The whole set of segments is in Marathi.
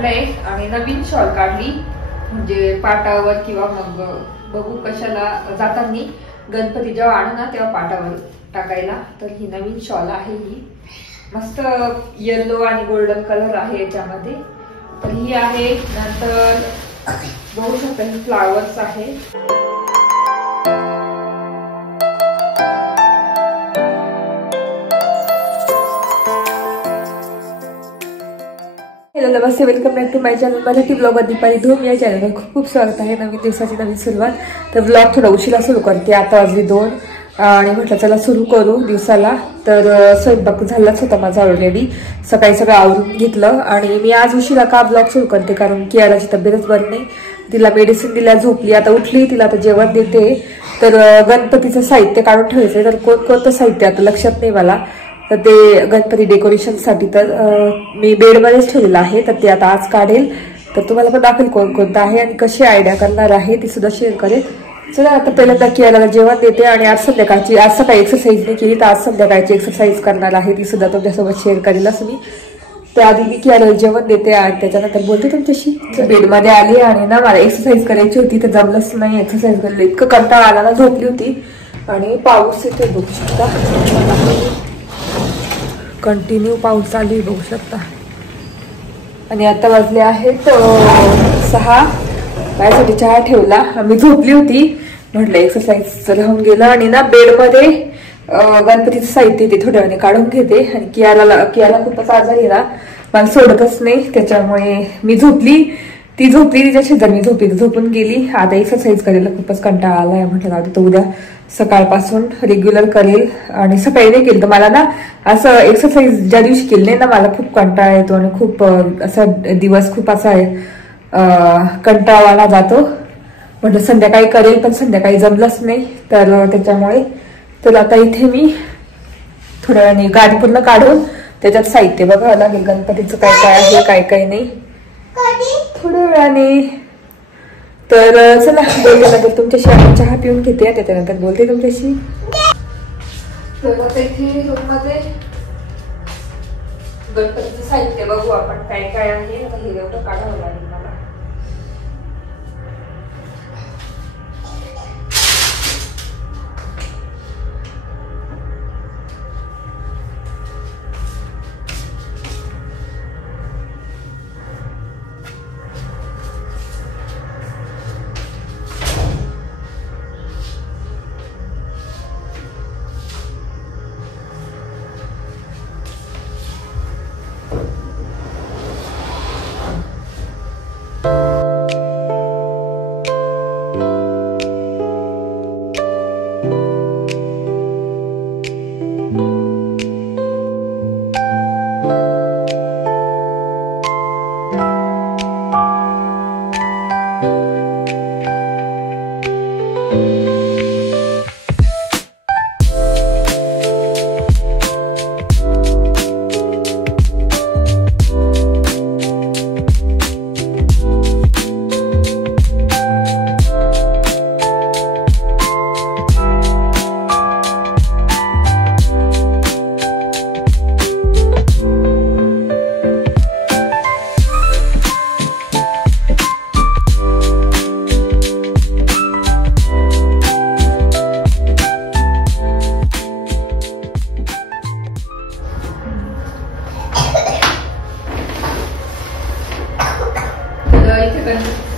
काढलाय आणि नवीन शॉल काढली, म्हणजे पाटावर किंवा मग बघू कशाला जाताना गणपती जेव्हा आणू ना तेव्हा पाटावर टाकायला. तर ही नवीन शॉल आहे, ही मस्त येलो आणि गोल्डन कलर आहे याच्यामध्ये. तर ही आहे. नंतर बघू शकता ही फ्लावर्स आहे. हॅलो नमस्ते, welcome back to my channel Marathi blog Deepali Dhoom. या चॅनलवर खूप खूप स्वागत आहे. नवीन दिवसाची नवीन सुरुवात. तर ब्लॉग थोडा उशिरा सुरू करते, आता वाजली 2 आणि म्हटलं चला सुरू करू दिवसाला. तर स्वयंपाक झालाच होता माझा ऑलरेडी, सकाळी सगळं आवरून घेतलं. आणि मी आज उशिरा का ब्लॉग सुरू करते कारण कियाराची तब्येतच बरी नाही, तिला मेडिसिन दिल्या, झोपली, आता उठली, तिला आता जेवण देते. तर गणपतीचं साहित्य काढून ठेवायचंय. तर कोणतं साहित्य आता लक्षात नाही मला, तर ते गणपती डेकोरेशनसाठी तर मी बेडमध्येच ठेवलेलं आहे. तर ते आता आज काढेल, तर तुम्हाला पण दाखवेल कोणतं आहे आणि कशी आयडिया करणार आहे ती सुद्धा शेअर करेल. चला आता पहिल्यांदा कियाला जेवण देते. आणि आज संध्याकाळची, आज सकाळी एक्सरसाइज नाही केली तर आज संध्याकाळची एक्सरसाइज करणार आहे, ती सुद्धा तुमच्यासोबत शेअर करेलच मी. त्याआधी मी कियाला जेवण देते आणि त्याच्यानंतर बोलते तुमच्याशी. बेडमध्ये आली आणि ना मला एक्सरसाइज करायची होती, तर जमलंच नाही एक्सरसाइज करायला. इतकं कंटाळा आला ना, झोपली होती. आणि पाऊस येते बघू शकता, कंटिन्यू पाऊस चालू आहे बघू शकता. आणि आता वाजले आहेत 6. माझ्यासाठी चहा ठेवला, मी झोपली होती, म्हटलं एक्सरसाइज राहून गेलं. आणि ना बेडमध्ये गणपतीचं साहित्य ते थोड्या वेळाने काढून घेते. आणि कियाला खूपच आजारी ना, मला सोडतच नाही, त्याच्यामुळे मी झोपली, ती झोपली, तिच्या शेजारी मी झोपली, झोपून गेली. आता एक्सरसाइज करायला खूपच कंटाळा आलाय, म्हटलं आता तो उद्या सकाळपासून रेग्युलर करेल. आणि सकाळी नाही केलं तर मला ना असं एक्सरसाइज ज्या दिवशी केली नाही ना मला खूप कंटाळा येतो आणि खूप असा दिवस खूप असा कंटाळवाणा जातो. म्हटलं संध्याकाळी करेल, पण संध्याकाळी जमलंच नाही, तर त्याच्यामुळे. तर आता इथे मी थोड्या वेळाने गादी पूर्ण काढून त्याच्यात साहित्य बघावं लागेल गणपतीचं काय काय आहे काय काय नाही थोड्या वेळाने. तर चला बोलल्यानंतर तुमच्याशी, आपण चहा पिऊन घेते, त्याच्यानंतर बोलते तुमच्याशी. तर आता इथे रूममध्ये गणपतीचं साहित्य बघू आपण काय काय आहे. आता हे एवढं काढावं लागेल मला.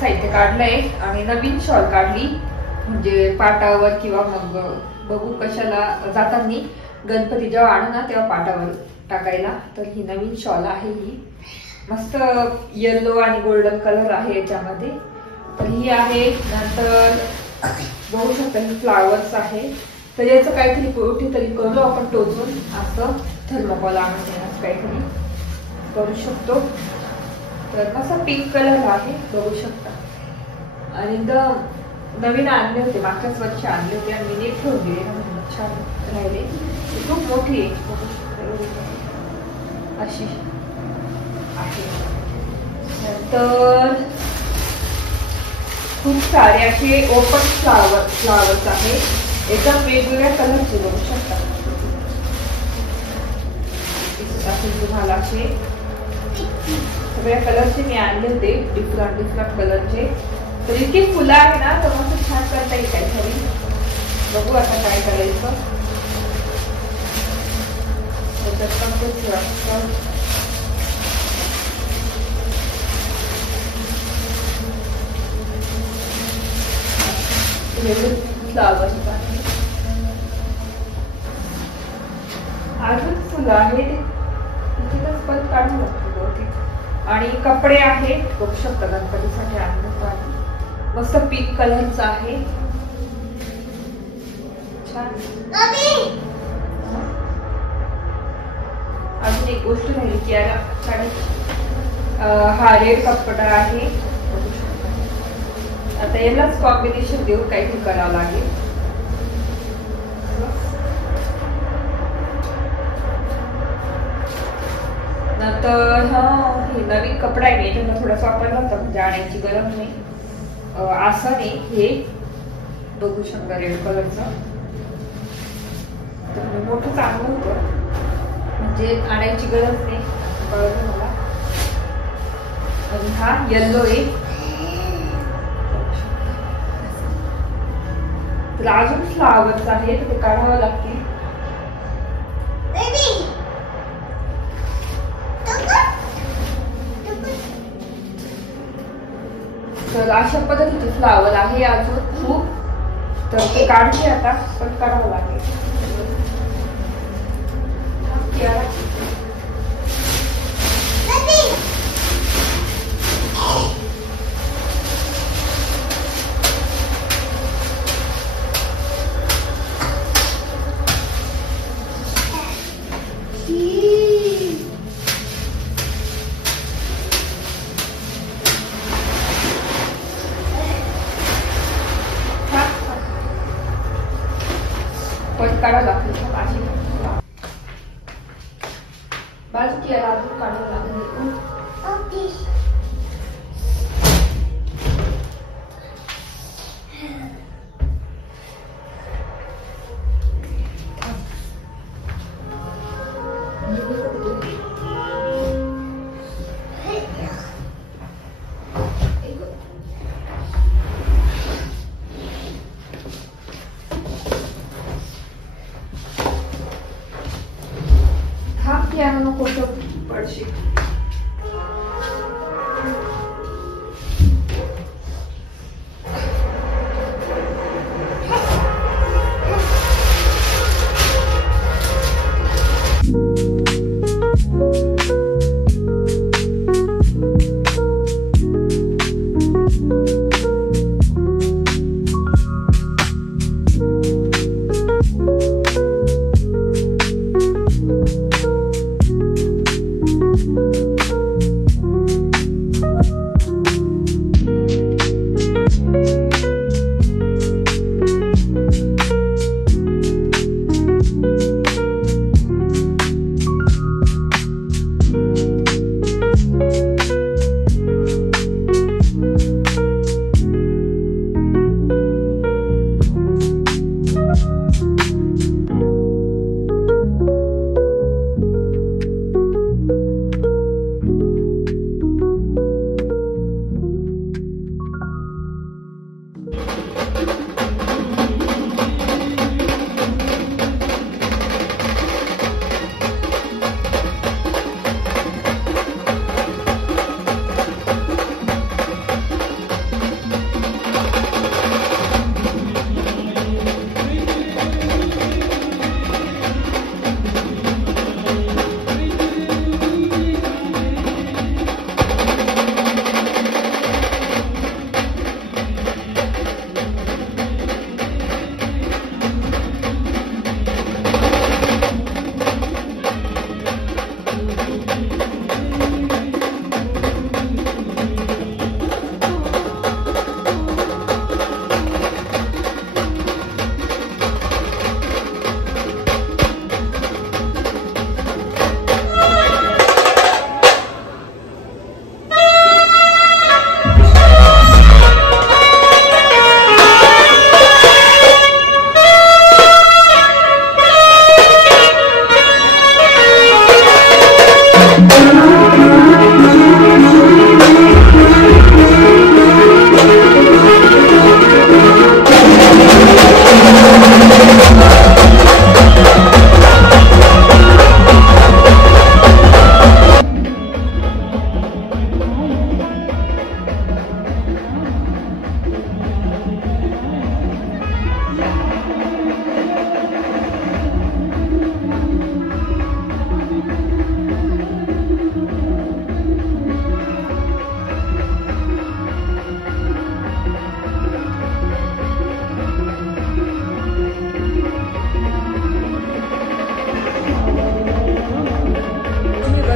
साहित्य काढलंय आणि नवीन शॉल काढली, म्हणजे पाटावर किंवा मग बघू कशाला जाताना गणपती जेव्हा आणू ना तेव्हा पाटावर टाकायला. तर ही नवीन शॉल आहे, ही मस्त येलो आणि गोल्डन कलर आहे याच्यामध्ये. तर ही आहे. नंतर बघू शकता ही फ्लावर्स आहे. तर याचं काहीतरी कुठेतरी करू आपण टोचून, असं थर्मोकॉल आणून काहीतरी करू शकतो. तर मस्त पिंक कलर आहे बघू शकता. आणि एकदम नवीन आणले होते, मागच्याच वर्षी आणले होते आणि मी नीट ठेवून दिले, छान राहिले. खूप मोठी आहे अशी आहे. नंतर खूप सारे असे ओपन फ्लावर्स आहे, एकदम वेगवेगळ्या कलरचे बघू शकता तुम्हाला असे. सगळ्या कलरचे मी आणले होते, डिफरंट डिफरंट कलरचे. तर इतकी फुलं आहे ना, तर मस्त छान करता येईल काहीतरी. बघू आता काय करायचं. अजून फुलं आहेत पण काढून लागते. आणि कपडे आहेत, बघू शकता गणपतीसाठी आणलं आहे. मस्त पिंक कलरचा आहे, छान. अजून एक गोष्ट राहिली की हा रेड कपडा आहे. आता यालाच कॉम्बिनेशन देऊन काहीतरी करावं लागेल. नंतर हे नवीन कपडा आहे, याच्याला थोडासा वापरला होता, म्हणजे आणायची गरज नाही. असं नाही, हे बघू शकता रेड कलरचं. तर मोठं चांगलं होतं, म्हणजे आणायची गरज नाही, कळलं मला. आणि हा येल्लो आहे. तर अजून फ्लावर्स आहे, ते काढावं लागतील. तर अशा पद्धतीचे फ्लावर आहे अजून खूप. तर ते काढते आता, पण काढावं लागेल. काढावं लागेल बाजू याला अजून काढावं लागेल. नको पडशी.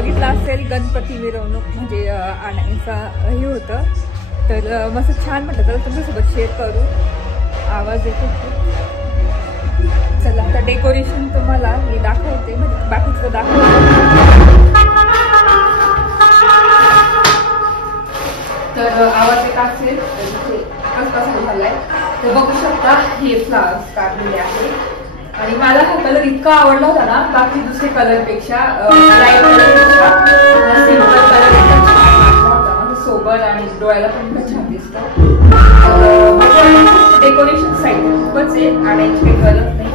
बघितलं असेल गणपती मिरवणूक म्हणजे आणायचा हे होतं, तर मस्त छान म्हटलं तर तुमच्यासोबत शेअर करू. आवाज येतो. चला आता डेकोरेशन तुम्हाला मी दाखवते, म्हणजे बाकीचं दाखवते. तर आवाज येत असेल कसा झालाय तर बघू शकता. हे फ्लावर्स काढलेले आहे आणि मला हा कलर इतका आवडला होता ना, बाकी दुसरे कलर पेक्षा लाईट कलरपेक्षा सिम्पल कलर एकदम छान वाटला होता. म्हणजे सोबर आणि डोळ्याला पण खूप छान दिसतं. डेकोरेशन साईड खूपच आहे, आणायची काही गरज नाही.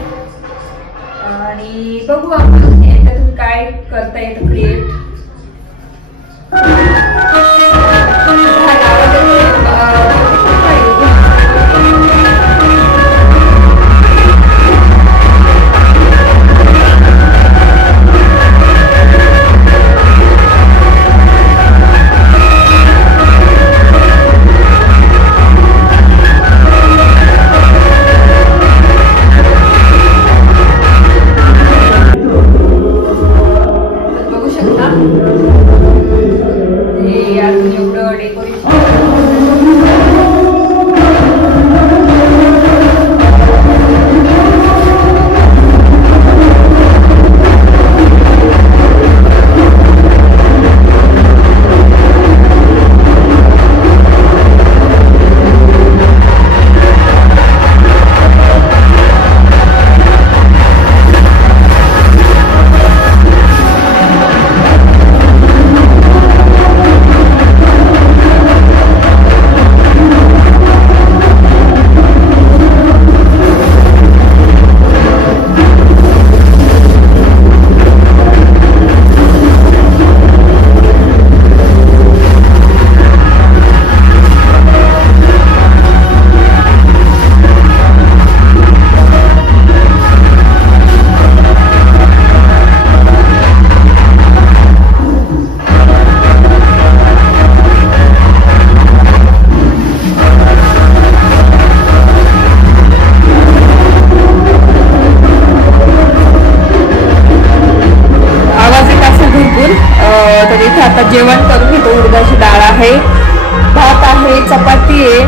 आणि बघू आपण याच्यात तुम्ही काय करता येतं क्रिएट. तर इथे आता जेवण करून घेतो. उडदाची डाळ आहे, भात आहे, चपाती आहे.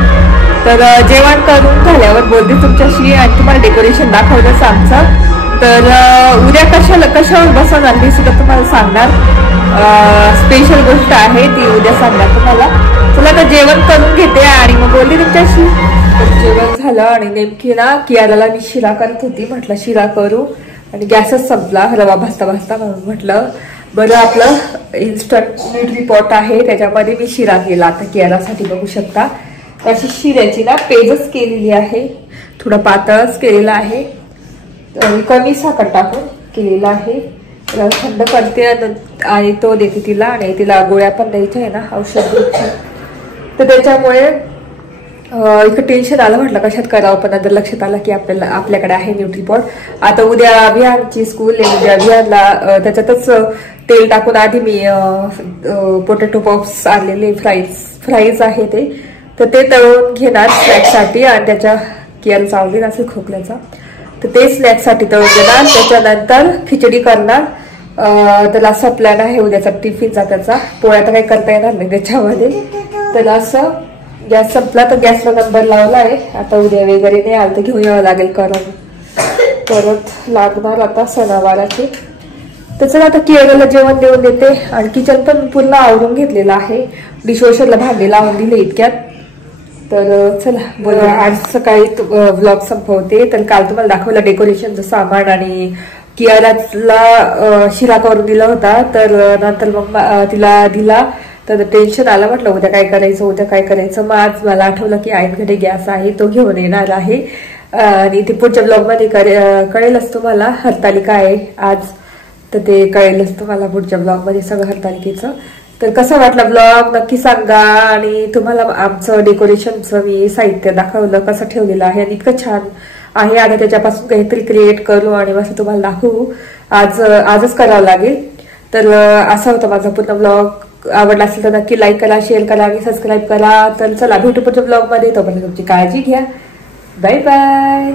तर जेवण करून झाल्यावर बोलते तुमच्याशी आणि तुम्हाला डेकोरेशन दाखवलंच आमचं. तर उद्या कशावर बसवणार हे सुद्धा तुम्हाला सांगणार. स्पेशल गोष्ट आहे ती उद्या सांगणार तुम्हाला. चला आता जेवण करून घेते आणि मग बोलते तुमच्याशी. तर जेवण झालं आणि नेमकी ना कियाराला मी शिरा करत होती. म्हटलं शिरा करू आणि गॅसच संपला रवा भाजता भाजता, म्हणून म्हटलं बरं आपलं इन्स्टंट न्यूट्री पॉट आहे त्याच्यामध्ये मी शिरा केला आता कियारासाठी. बघू शकता अशी शिऱ्याची ना पेजच केलेली आहे, थोडा पातळच केलेला आहे, कमी साखर टाकून केलेला आहे. थंड करते आणि तो देते तिला. आणि तिला गोळ्या पण द्यायच्या आहे ना औषध द्यायची, तर त्याच्यामुळे इकडे टेन्शन आलं. म्हटलं कशात करावं, पण नंतर लक्षात आलं की आपल्याकडे आहे न्यूट्रीपॉट. आता उद्या अभियानची स्कूल आहे, उद्या अभियानला त्याच्यातच तेल टाकून आधी मी पोटॅटो पॉप्स आणलेले फ्राईज आहे ते तळून घेणार स्नॅक्ससाठी. आणि त्याच्या कियाला आवडेल असेल खोकल्याचा, तर ते स्नॅक्ससाठी तळून देणार. त्याच्यानंतर खिचडी करणार. त्याला असा प्लॅन आहे उद्याचा टिफिनचा त्याचा. पोळ्या तर काही करता येणार नाही त्याच्यामध्ये. तर असं गॅस संपला तर गॅसला नंबर लावला आहे. आता उद्या वगैरे नाही आलं तर घेऊन यावं लागेल, परत लागणार आता सणावाराचे. तर चला आता कियाराला जेवण देऊन देते. आणि किचन पण पूर्ण आवरून घेतलेलं आहे, डिशवॉशरला भांडी लावून दिले इतक्यात. तर चला बोला आज सकाळी व्लॉग संपवते. तर काल तुम्हाला दाखवलं डेकोरेशनचं सामान आणि कियाराला शिरा करून दिला होता. तर नंतर मग तिला दिला. तर टेन्शन आलं, म्हटलं उद्या काय करायचं. मग आज मला आठवलं की आईकडे गॅस आहे, तो घेऊन येणार आहे. आणि ते पुढच्या ब्लॉगमध्ये कळेलच तुम्हाला हरतालिका आहे आज, तर ते कळेलच तुम्हाला पुढच्या ब्लॉगमध्ये सगळं हरतालिकेचं. तर कसं वाटलं ब्लॉग नक्की सांगा. आणि तुम्हाला आमचं डेकोरेशनचं मी साहित्य दाखवलं कसं ठेवलेलं आहे आणि इतकं छान आहे. आता त्याच्यापासून काहीतरी क्रिएट करू आणि मस्त तुम्हाला दाखवू. आजच करावं लागेल. तर असा होता माझा पूर्ण ब्लॉग. आवडला असेल तर नक्की लाईक करा, शेअर करा आणि सबस्क्राईब करा. तर चला भेटू पुढच्या ब्लॉगमध्ये. तोपर्यंत तुमची काळजी घ्या. Bye bye.